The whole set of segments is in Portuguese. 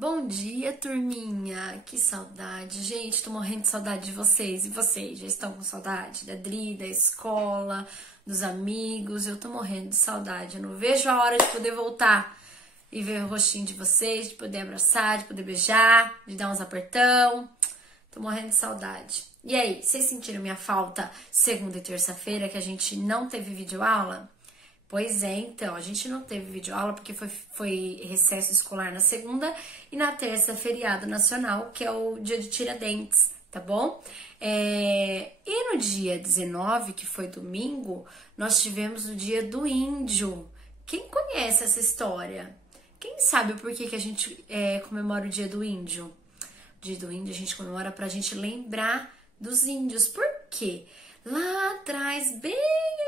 Bom dia, turminha! Que saudade! Gente, tô morrendo de saudade de vocês. E vocês, já estão com saudade da Dri, da escola, dos amigos? Eu tô morrendo de saudade. Eu não vejo a hora de poder voltar e ver o rostinho de vocês, de poder abraçar, de poder beijar, de dar uns apertão. Tô morrendo de saudade. E aí, vocês sentiram minha falta segunda e terça-feira que a gente não teve videoaula? Pois é, então, a gente não teve videoaula porque foi recesso escolar na segunda e na terça feriado nacional, que é o dia de Tiradentes, tá bom? E no dia 19, que foi domingo, nós tivemos o dia do índio. Quem conhece essa história? Quem sabe o porquê que a gente comemora o dia do índio? O dia do índio a gente comemora pra gente lembrar dos índios. Por quê? Lá atrás, bem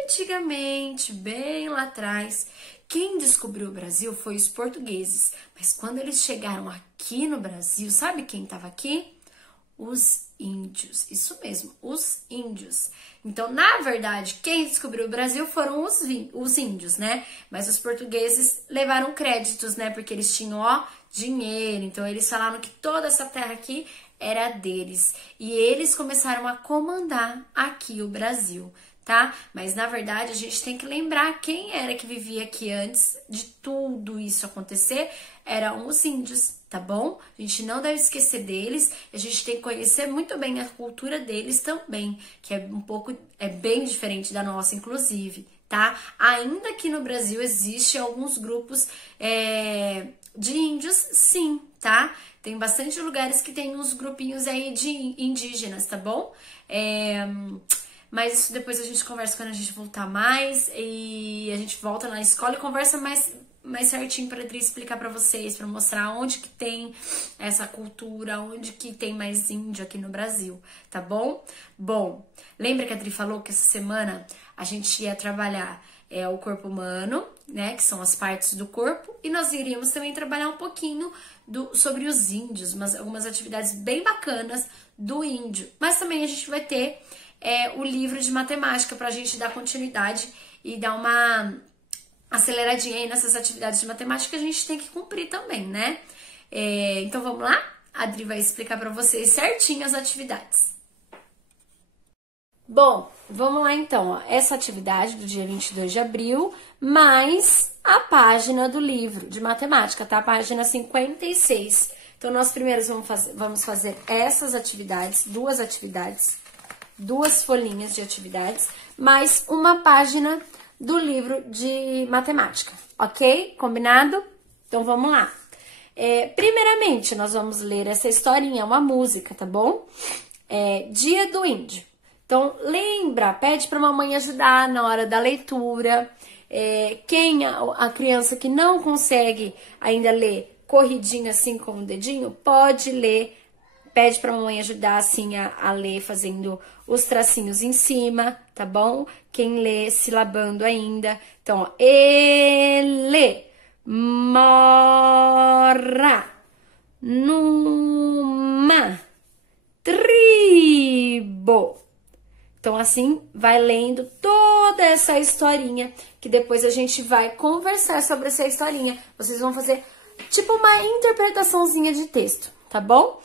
antigamente, bem lá atrás, quem descobriu o Brasil foi os portugueses. Mas quando eles chegaram aqui no Brasil, sabe quem estava aqui? Os índios. Isso mesmo, os índios. Então, na verdade, quem descobriu o Brasil foram os índios, né? Mas os portugueses levaram créditos, né? Porque eles tinham, dinheiro. Então, eles falaram que toda essa terra aqui era deles. E eles começaram a comandar aqui o Brasil, tá? Mas, na verdade, a gente tem que lembrar quem era que vivia aqui antes de tudo isso acontecer. Eram os índios, tá bom? A gente não deve esquecer deles. A gente tem que conhecer muito bem a cultura deles também, que é bem diferente da nossa, inclusive, tá? Ainda que no Brasil existem alguns grupos de índios, sim, tá? Tem bastante lugares que tem uns grupinhos aí de indígenas, tá bom? Mas isso depois a gente conversa quando a gente voltar mais. E a gente volta na escola e conversa mais certinho pra Adri explicar pra vocês, pra mostrar onde que tem essa cultura, onde que tem mais índio aqui no Brasil, tá bom? Bom, lembra que a Adri falou que essa semana a gente ia trabalhar o corpo humano, né, que são as partes do corpo, e nós iríamos também trabalhar um pouquinho sobre os índios, algumas atividades bem bacanas do índio. Mas também a gente vai ter o livro de matemática pra gente dar continuidade e dar uma aceleradinha aí nessas atividades de matemática que a gente tem que cumprir também, né? Então vamos lá? A Adri vai explicar pra vocês certinho as atividades. Bom, vamos lá então, ó. Essa atividade do dia 22 de abril, mais a página do livro de matemática, tá? A página 56. Então, nós primeiros vamos fazer essas atividades, duas folhinhas de atividades, mais uma página do livro de matemática, ok? Combinado? Então, vamos lá. Primeiramente, nós vamos ler essa historinha, uma música, tá bom? Dia do Índio. Então, lembra, pede para a mamãe ajudar na hora da leitura. A criança que não consegue ainda ler corridinho assim com o dedinho, pode ler, pede para a mamãe ajudar assim a ler, fazendo os tracinhos em cima, tá bom? Quem lê silabando ainda. Então, ó, ele mora numa tribo. Então, assim, vai lendo toda essa historinha, que depois a gente vai conversar sobre essa historinha. Vocês vão fazer, tipo, uma interpretaçãozinha de texto, tá bom?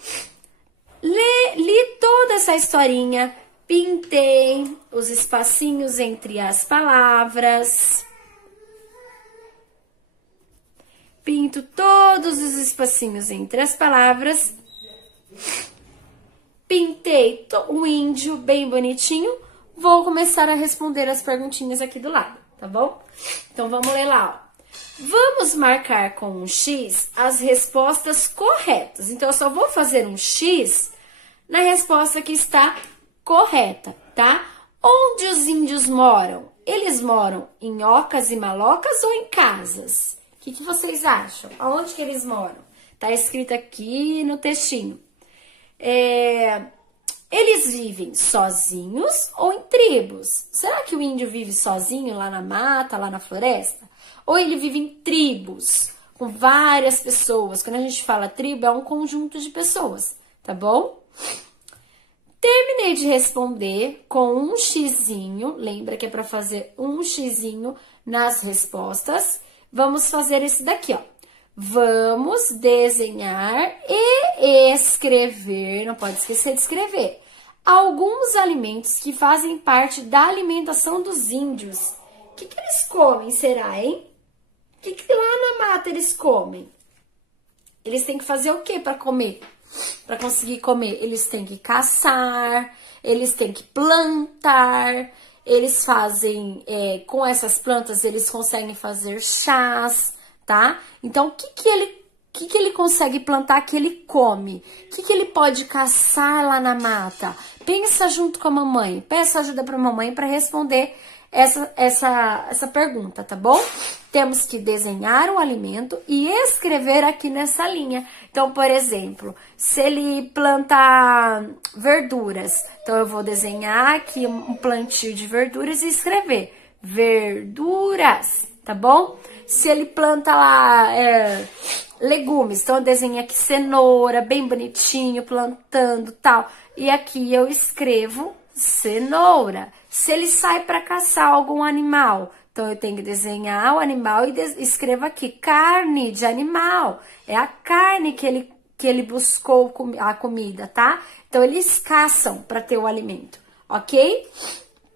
Li toda essa historinha, pintei os espacinhos entre as palavras. Pinto todos os espacinhos entre as palavras. Pintei um índio bem bonitinho. Vou começar a responder as perguntinhas aqui do lado, tá bom? Então, vamos ler lá, ó. Vamos marcar com um X as respostas corretas. Então, eu só vou fazer um X na resposta que está correta, tá? Onde os índios moram? Eles moram em ocas e malocas ou em casas? O que vocês acham? Aonde que eles moram? Tá escrito aqui no textinho. Eles vivem sozinhos ou em tribos? Será que o índio vive sozinho lá na mata, lá na floresta? Ou ele vive em tribos, com várias pessoas? Quando a gente fala tribo, é um conjunto de pessoas, tá bom? Terminei de responder com um xizinho. Lembra que é para fazer um xizinho nas respostas. Vamos fazer esse daqui, ó. Vamos desenhar e escrever, não pode esquecer de escrever, alguns alimentos que fazem parte da alimentação dos índios. O que eles comem, será, hein? O que lá na mata eles comem? Eles têm que fazer o que para comer? Para conseguir comer, eles têm que caçar, eles têm que plantar, eles fazem, com essas plantas, eles conseguem fazer chás, tá? Então, o que ele consegue plantar que ele come? O que ele pode caçar lá na mata? Pensa junto com a mamãe, peça ajuda para a mamãe para responder essa pergunta, tá bom? Temos que desenhar o alimento e escrever aqui nessa linha. Então, por exemplo, se ele plantar verduras, então eu vou desenhar aqui um plantio de verduras e escrever verduras, tá bom? Se ele planta lá legumes, então eu desenho aqui cenoura, bem bonitinho, plantando tal. E aqui eu escrevo cenoura. Se ele sai para caçar algum animal, então eu tenho que desenhar o animal e escrevo aqui carne de animal. É a carne que ele buscou a comida, tá? Então eles caçam para ter o alimento, ok?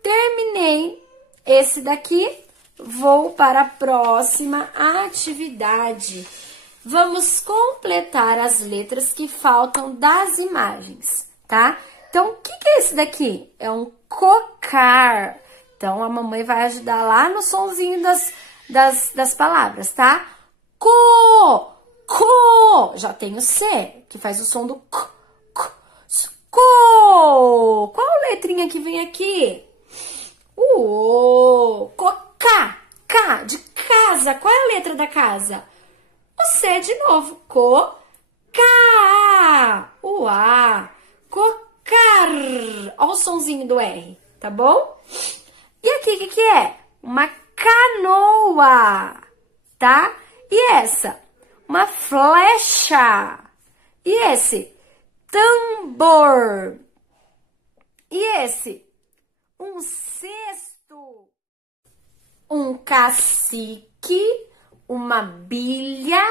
Terminei esse daqui, vou para a próxima atividade. Vamos completar as letras que faltam das imagens, tá? Então, o que é esse daqui? É um cocar. Então, a mamãe vai ajudar lá no sonzinho das palavras, tá? Co. Já tem o C, que faz o som do co. Qual letrinha que vem aqui? O. Coca. K, de casa. Qual é a letra da casa? O C de novo. Coca. O A. Cocar. Olha o sonzinho do R, tá bom? E aqui, o que é? Uma canoa, tá? E essa? Uma flecha. E esse? Tambor. E esse? Um cesto. Um cacique, uma bilha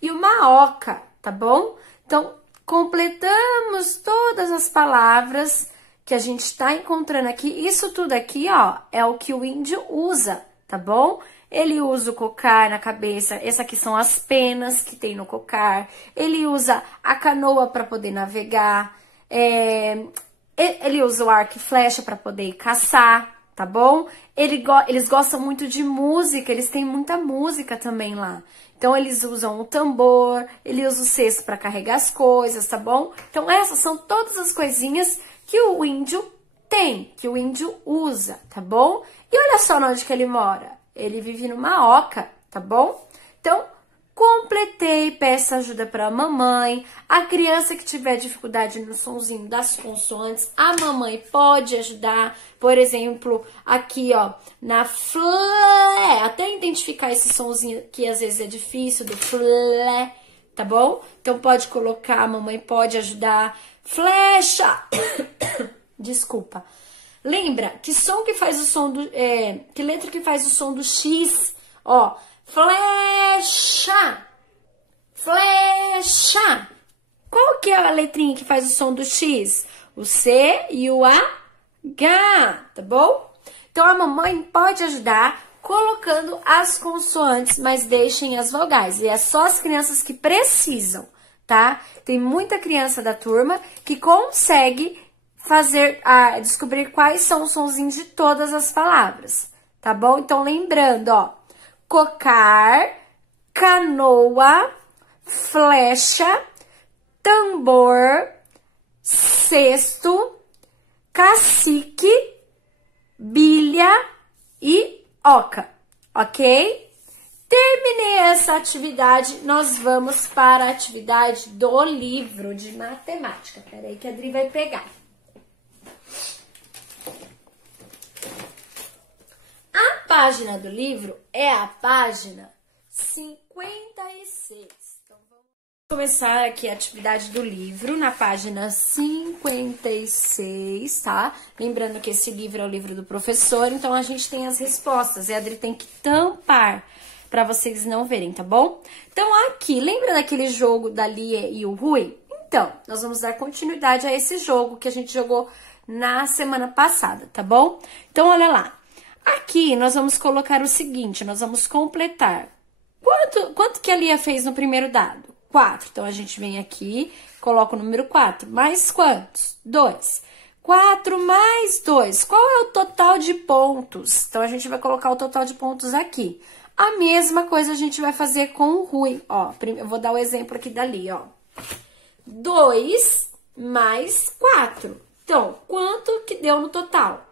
e uma oca, tá bom? Então, completamos todas as palavras que a gente está encontrando aqui. Isso tudo aqui, ó, é o que o índio usa, tá bom? Ele usa o cocar na cabeça. Essas aqui são as penas que tem no cocar. Ele usa a canoa para poder navegar. Ele usa o arco e flecha para poder caçar, tá bom? Eles gostam muito de música, eles têm muita música também lá. Então, eles usam o tambor, ele usa o cesto para carregar as coisas, tá bom? Então, essas são todas as coisinhas que o índio tem, que o índio usa, tá bom? E olha só onde que ele mora. Ele vive numa oca, tá bom? Então, completei, peço ajuda para a mamãe. A criança que tiver dificuldade no sonzinho das consoantes, a mamãe pode ajudar. Por exemplo, aqui, ó, na flé, até identificar esse sonzinho que às vezes é difícil, do flé, tá bom? Então, pode colocar, a mamãe pode ajudar. Flecha! Desculpa. Lembra que som que faz o som do... que letra que faz o som do X? Ó, flecha! Flecha! Qual que é a letrinha que faz o som do X? O C e o H, tá bom? Então, a mamãe pode ajudar colocando as consoantes, mas deixem as vogais. E é só as crianças que precisam, tá? Tem muita criança da turma que consegue descobrir quais são os sonzinhos de todas as palavras, tá bom? Então, lembrando, ó, cocar, canoa, flecha, tambor, cesto, cacique, bilha e oca, ok? Terminei essa atividade, nós vamos para a atividade do livro de matemática. Peraí que a Adri vai pegar. A página do livro é a página 56. Então, vamos começar aqui a atividade do livro na página 56, tá? Lembrando que esse livro é o livro do professor, então a gente tem as respostas e a Adri tem que tampar pra vocês não verem, tá bom? Então, aqui, lembra daquele jogo da Lia e o Rui? Então, nós vamos dar continuidade a esse jogo que a gente jogou na semana passada, tá bom? Então, olha lá. Aqui, nós vamos colocar o seguinte, nós vamos completar. Quanto que a Lia fez no primeiro dado? 4. Então, a gente vem aqui, coloca o número 4. Mais quantos? 2. 4 mais 2. Qual é o total de pontos? Então, a gente vai colocar o total de pontos aqui. A mesma coisa a gente vai fazer com o Rui. Ó, eu vou dar o exemplo aqui da Lia, ó. 2 mais 4. Então, quanto que deu no total?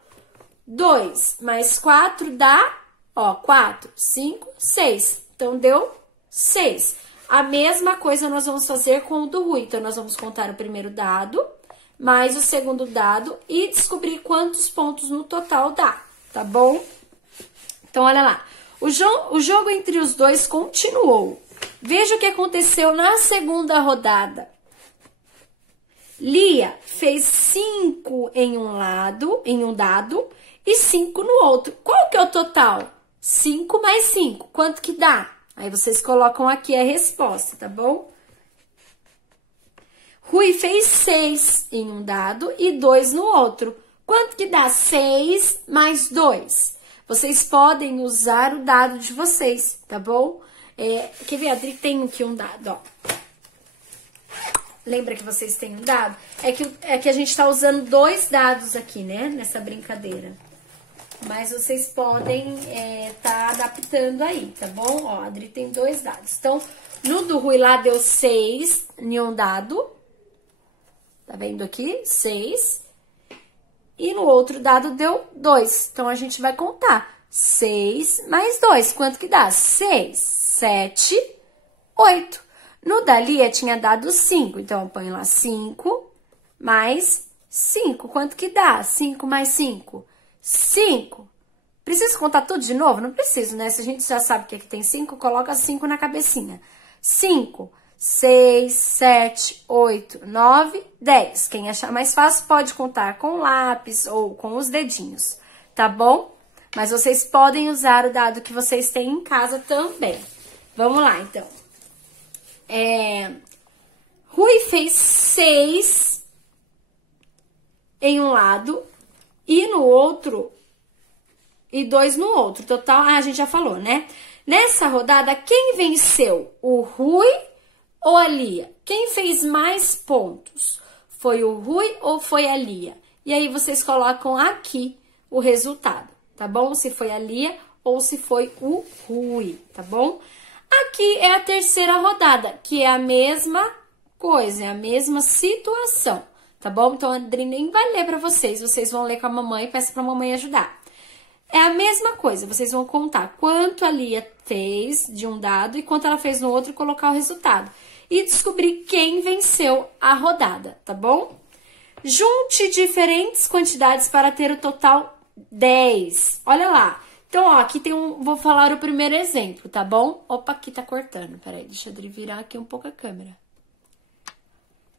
2 mais 4 dá, ó, 4, 5, 6. Então, deu 6. A mesma coisa nós vamos fazer com o do Rui. Então, nós vamos contar o primeiro dado, mais o segundo dado e descobrir quantos pontos no total dá, tá bom? Então, olha lá. O jogo entre os dois continuou. Veja o que aconteceu na segunda rodada. Lia fez 5 em um dado, e 5 no outro. Qual que é o total? 5 mais 5. Quanto que dá? Aí, vocês colocam aqui a resposta, tá bom? Rui fez 6 em um dado e 2 no outro. Quanto que dá? 6 mais 2. Vocês podem usar o dado de vocês, tá bom? Quer ver? A Adri tem aqui um dado, ó. Lembra que vocês têm um dado? É que a gente tá usando 2 dados aqui, né? Nessa brincadeira. Mas vocês podem tá adaptando aí, tá bom? Ó, a Adri tem 2 dados. Então, no do Rui lá deu 6 em um dado. Tá vendo aqui? 6. E no outro dado deu 2. Então, a gente vai contar. 6 mais 2. Quanto que dá? 6, 7, 8. No da Lia tinha dado 5. Então, eu ponho lá 5 mais 5. Quanto que dá? 5 mais 5. 5. Preciso contar tudo de novo? Não preciso, né? Se a gente já sabe que aqui tem 5, coloca 5 na cabecinha. 5, 6, 7, 8, 9, 10. Quem achar mais fácil pode contar com lápis ou com os dedinhos, tá bom? Mas vocês podem usar o dado que vocês têm em casa também. Vamos lá, então. Rui fez 6 em um lado e no outro, e 2 no outro. Total, a gente já falou, né? Nessa rodada, quem venceu? O Rui ou a Lia? Quem fez mais pontos? Foi o Rui ou foi a Lia? E aí, vocês colocam aqui o resultado, tá bom? Se foi a Lia ou se foi o Rui, tá bom? Aqui é a terceira rodada, que é a mesma coisa, é a mesma situação, tá bom? Então, a Adri nem vai ler pra vocês, vocês vão ler com a mamãe, peça pra mamãe ajudar. É a mesma coisa, vocês vão contar quanto a Lia fez de um dado e quanto ela fez no outro e colocar o resultado. E descobrir quem venceu a rodada, tá bom? Junte diferentes quantidades para ter o total 10. Olha lá. Então, ó, aqui tem vou falar o primeiro exemplo, tá bom? Opa, aqui tá cortando. Peraí, deixa eu virar aqui um pouco a câmera.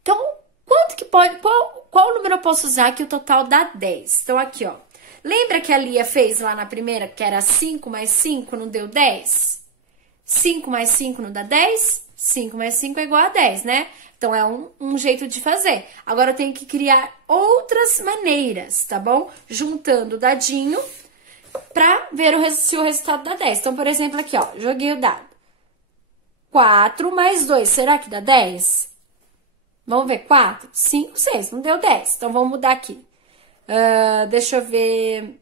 Então, quanto que pode... Qual número eu posso usar que o total dá 10? Então, aqui, ó. Lembra que a Lia fez lá na primeira, que era 5 mais 5 não deu 10? 5 mais 5 não dá 10? 5 mais 5 é igual a 10, né? Então, é um jeito de fazer. Agora, eu tenho que criar outras maneiras, tá bom? Juntando o dadinho pra ver se o resultado dá 10. Então, por exemplo, aqui, ó, joguei o dado. 4 mais 2, será que dá 10? Vamos ver, 4, 5, 6, não deu 10. Então, vamos mudar aqui. Deixa eu ver.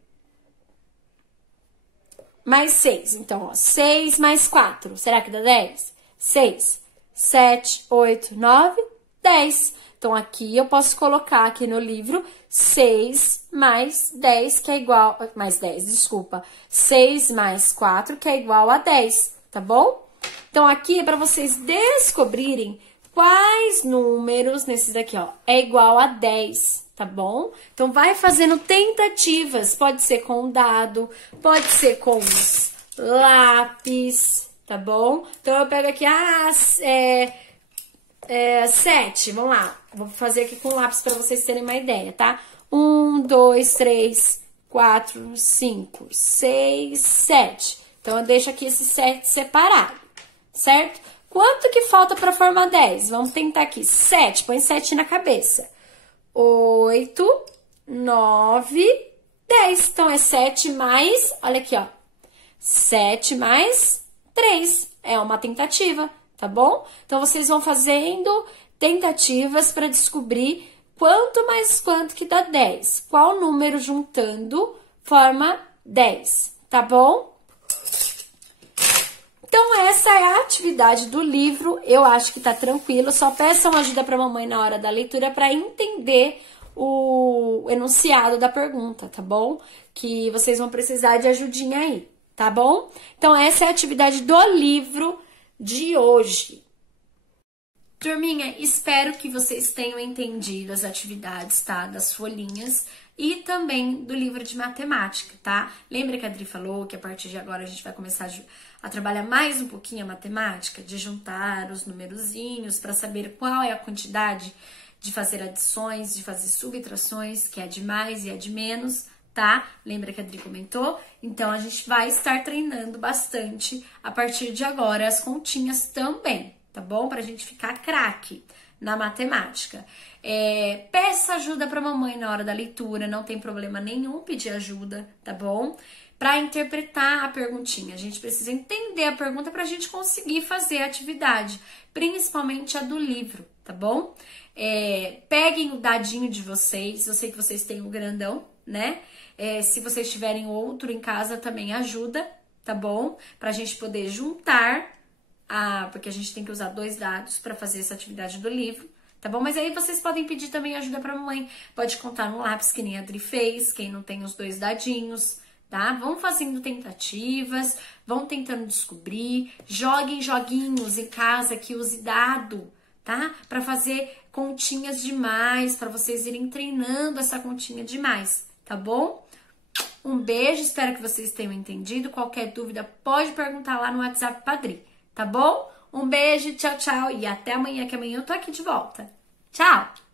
Mais 6. Então, ó, 6 mais 4, será que dá 10? 6, 7, 8, 9, 10. Então, aqui eu posso colocar aqui no livro 6 mais 10, que é igual... Mais 10, desculpa. 6 mais 4, que é igual a 10, tá bom? Então, aqui é para vocês descobrirem quais números, nesses daqui, ó, é igual a 10, tá bom? Então, vai fazendo tentativas. Pode ser com dado, pode ser com os lápis, tá bom? Então, eu pego aqui, 7, vamos lá. Vou fazer aqui com lápis para vocês terem uma ideia, tá? 1, 2, 3, 4, 5, 6, 7. Então, eu deixo aqui esse 7 separado, certo? Quanto que falta para formar 10? Vamos tentar aqui. 7, põe 7 na cabeça. 8, 9, 10. Então, é 7 mais, olha aqui, ó. 7 mais 3. É uma tentativa, tá bom? Então, vocês vão fazendo tentativas para descobrir quanto mais quanto que dá 10. Qual número juntando forma 10, tá bom? Então, essa é a atividade do livro. Eu acho que tá tranquilo. Só peçam ajuda pra mamãe na hora da leitura para entender o enunciado da pergunta, tá bom? Que vocês vão precisar de ajudinha aí, tá bom? Então, essa é a atividade do livro de hoje. Turminha, espero que vocês tenham entendido as atividades, tá? Das folhinhas e também do livro de matemática, tá? Lembra que a Adri falou que a partir de agora a gente vai começar a trabalhar mais um pouquinho a matemática, de juntar os numerozinhos para saber qual é a quantidade, de fazer adições, de fazer subtrações, que é de mais e é de menos, tá? Lembra que a Adri comentou? Então, a gente vai estar treinando bastante a partir de agora as continhas também, tá bom? Pra gente ficar craque na matemática. Peça ajuda pra mamãe na hora da leitura, não tem problema nenhum pedir ajuda, tá bom? Pra interpretar a perguntinha, a gente precisa entender a pergunta pra gente conseguir fazer a atividade, principalmente a do livro, tá bom? Peguem o dadinho de vocês, eu sei que vocês têm o grandão, né? Se vocês tiverem outro em casa também ajuda, tá bom? Pra gente poder juntar, porque a gente tem que usar 2 dados pra fazer essa atividade do livro, tá bom? Mas aí vocês podem pedir também ajuda pra mamãe, pode contar no lápis que nem a Adri fez, quem não tem os 2 dadinhos, tá? Vão fazendo tentativas, vão tentando descobrir, joguem joguinhos em casa que use dado, tá? Pra fazer continhas demais, pra vocês irem treinando essa continha demais, tá bom? Um beijo, espero que vocês tenham entendido. Qualquer dúvida pode perguntar lá no WhatsApp Padri, tá bom? Um beijo, tchau, tchau e até amanhã, que amanhã eu tô aqui de volta. Tchau!